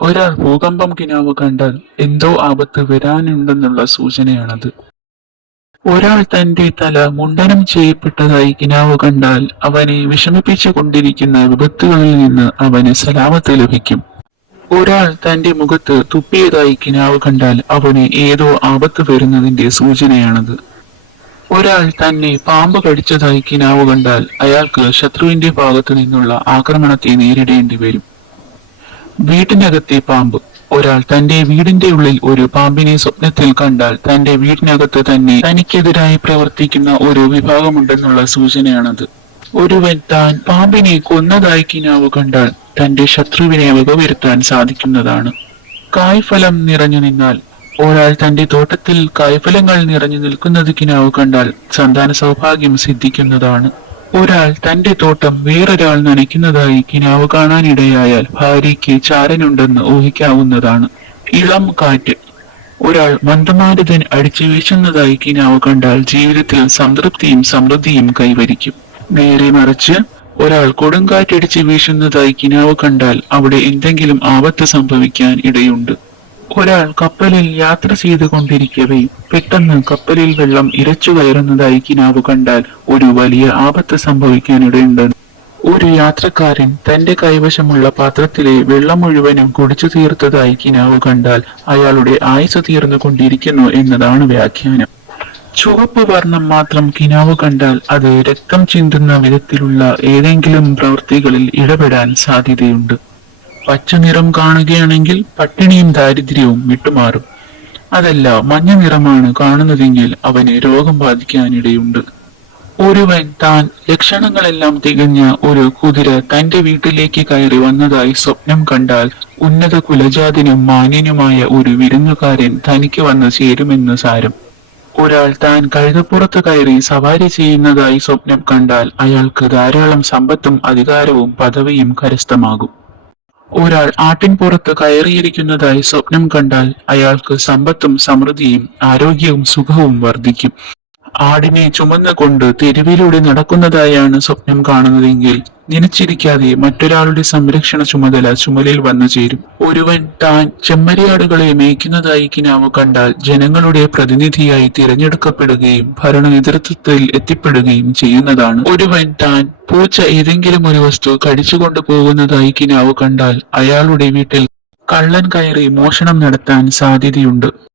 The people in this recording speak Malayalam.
ഒരാൾ ഭൂകമ്പം കിനാവ് കണ്ടാൽ എന്തോ ആപത്ത് വരാനുണ്ടെന്നുള്ള സൂചനയാണത്. ഒരാൾ തന്റെ തല മുണ്ഡനം ചെയ്യപ്പെട്ടതായി കിനാവ് കണ്ടാൽ അവനെ വിഷമിപ്പിച്ചു കൊണ്ടിരിക്കുന്ന വിപത്തുകളിൽ നിന്ന് അവന് സലാമത്ത് ലഭിക്കും. ഒരാൾ തന്റെ മുഖത്ത് തുപ്പിയതായി കിനാവ് കണ്ടാൽ അവന് ഏതോ ആപത്ത് വരുന്നതിന്റെ സൂചനയാണത്. ഒരാൾ തന്നെ പാമ്പ് കടിച്ചതായി കിനാവ് കണ്ടാൽ അയാൾക്ക് ശത്രുവിന്റെ ഭാഗത്തു നിന്നുള്ള ആക്രമണത്തെ നേരിടേണ്ടി വരും. വീട്ടിനകത്തെ പാമ്പ്. ഒരാൾ തന്റെ വീടിന്റെ ഉള്ളിൽ ഒരു പാമ്പിനെ സ്വപ്നത്തിൽ കണ്ടാൽ തന്റെ വീടിനകത്ത് തന്നെ തനിക്കെതിരായി പ്രവർത്തിക്കുന്ന ഒരു വിഭാഗമുണ്ടെന്നുള്ള സൂചനയാണത്. ഒരുവൻ താൻ പാമ്പിനെ കൊന്നതായി കിനാവ് കണ്ടാൽ തന്റെ ശത്രുവിനെ വകവരുത്താൻ സാധിക്കുന്നതാണ്. കായ്ഫലം നിറഞ്ഞു നിന്നാൽ. ഒരാൾ തന്റെ തോട്ടത്തിൽ കായ്ഫലങ്ങൾ നിറഞ്ഞു നിൽക്കുന്നത് കിനാവ് കണ്ടാൽ സന്താന സൗഭാഗ്യം സിദ്ധിക്കുന്നതാണ്. ഒരാൾ തന്റെ തോട്ടം വേറൊരാൾ നനയ്ക്കുന്നതായി കിനാവ് കാണാനിടയായാൽ ഭാര്യയ്ക്ക് ചാരനുണ്ടെന്ന് ഊഹിക്കാവുന്നതാണ്. ഇളം കാറ്റ്. ഒരാൾ മന്ദമാരുതൻ അടിച്ചു വീശുന്നതായി കിനാവ് കണ്ടാൽ ജീവിതത്തിൽ സംതൃപ്തിയും സമൃദ്ധിയും കൈവരിക്കും. നേരെ മറിച്ച് ഒരാൾ കൊടുങ്കാറ്റടിച്ച് വീശുന്നതായി കിനാവ് കണ്ടാൽ അവിടെ എന്തെങ്കിലും ആപത്ത് സംഭവിക്കാൻ ഇടയുണ്ട്. ഒരാൾ കപ്പലിൽ യാത്ര ചെയ്തുകൊണ്ടിരിക്കവേ പെട്ടെന്ന് കപ്പലിൽ വെള്ളം ഇരച്ചു കയറുന്നതായി കിനാവ് കണ്ടാൽ ഒരു വലിയ ആപത്ത് സംഭവിക്കാനിടയുണ്ട്. ഒരു യാത്രക്കാരൻ തന്റെ കൈവശമുള്ള പാത്രത്തിലെ വെള്ളം മുഴുവനും കുടിച്ചു തീർത്തതായി കിനാവ് കണ്ടാൽ അയാളുടെ ആയുസ് തീർന്നു കൊണ്ടിരിക്കുന്നു എന്നതാണ് വ്യാഖ്യാനം. ചുവപ്പ് വർണ്ണം മാത്രം കിനാവ് കണ്ടാൽ അത് രക്തം ചിന്തുന്ന വിധത്തിലുള്ള ഏതെങ്കിലും പ്രവൃത്തികളിൽ ഇടപെടാൻ സാധ്യതയുണ്ട്. പച്ച നിറം കാണുകയാണെങ്കിൽ പട്ടിണിയും ദാരിദ്ര്യവും വിട്ടുമാറും. അതല്ല മഞ്ഞ നിറമാണ് കാണുന്നതെങ്കിൽ അവന് രോഗം ബാധിക്കാനിടയുണ്ട്. ഒരുവൻ താൻ ലക്ഷണങ്ങളെല്ലാം തികഞ്ഞ ഒരു കുതിര തന്റെ വീട്ടിലേക്ക് കയറി വന്നതായി സ്വപ്നം കണ്ടാൽ ഉന്നത കുലജാതനും മാന്യനുമായ ഒരു വിരുന്നുകാരൻ തനിക്ക് വന്ന് ചേരുമെന്ന് സാരം. ഒരാൾ താൻ കഴുതപ്പുറത്ത് കയറി സവാരി ചെയ്യുന്നതായി സ്വപ്നം കണ്ടാൽ അയാൾക്ക് ധാരാളം സമ്പത്തും അധികാരവും പദവിയും കരസ്ഥമാകും. ഒരാൾ ആട്ടിൻപുറത്ത് കയറിയിരിക്കുന്നതായി സ്വപ്നം കണ്ടാൽ അയാൾക്ക് സമ്പത്തും സമൃദ്ധിയും ആരോഗ്യവും സുഖവും വർദ്ധിക്കും. ആടിനെ ചുമന്നുകൊണ്ട് തെരുവിലൂടെ നടക്കുന്നതായാണ് സ്വപ്നം കാണുന്നതെങ്കിൽ നനച്ചിരിക്കാതെ മറ്റൊരാളുടെ സംരക്ഷണ ചുമതല ചുമലിൽ വന്നു ചേരും. ഒരുവൻ താൻ ചെമ്മരിയാടുകളെ മേയ്ക്കുന്നതായി കിനാവ് കണ്ടാൽ ജനങ്ങളുടെ പ്രതിനിധിയായി തിരഞ്ഞെടുക്കപ്പെടുകയും ഭരണ നേതൃത്വത്തിൽ എത്തിപ്പെടുകയും ചെയ്യുന്നതാണ്. ഒരുവൻ താൻ പൂച്ച ഏതെങ്കിലും ഒരു വസ്തു കടിച്ചുകൊണ്ടു പോകുന്നതായി കിനാവ് കണ്ടാൽ അയാളുടെ വീട്ടിൽ കള്ളൻ കയറി മോഷണം നടത്താൻ സാധ്യതയുണ്ട്.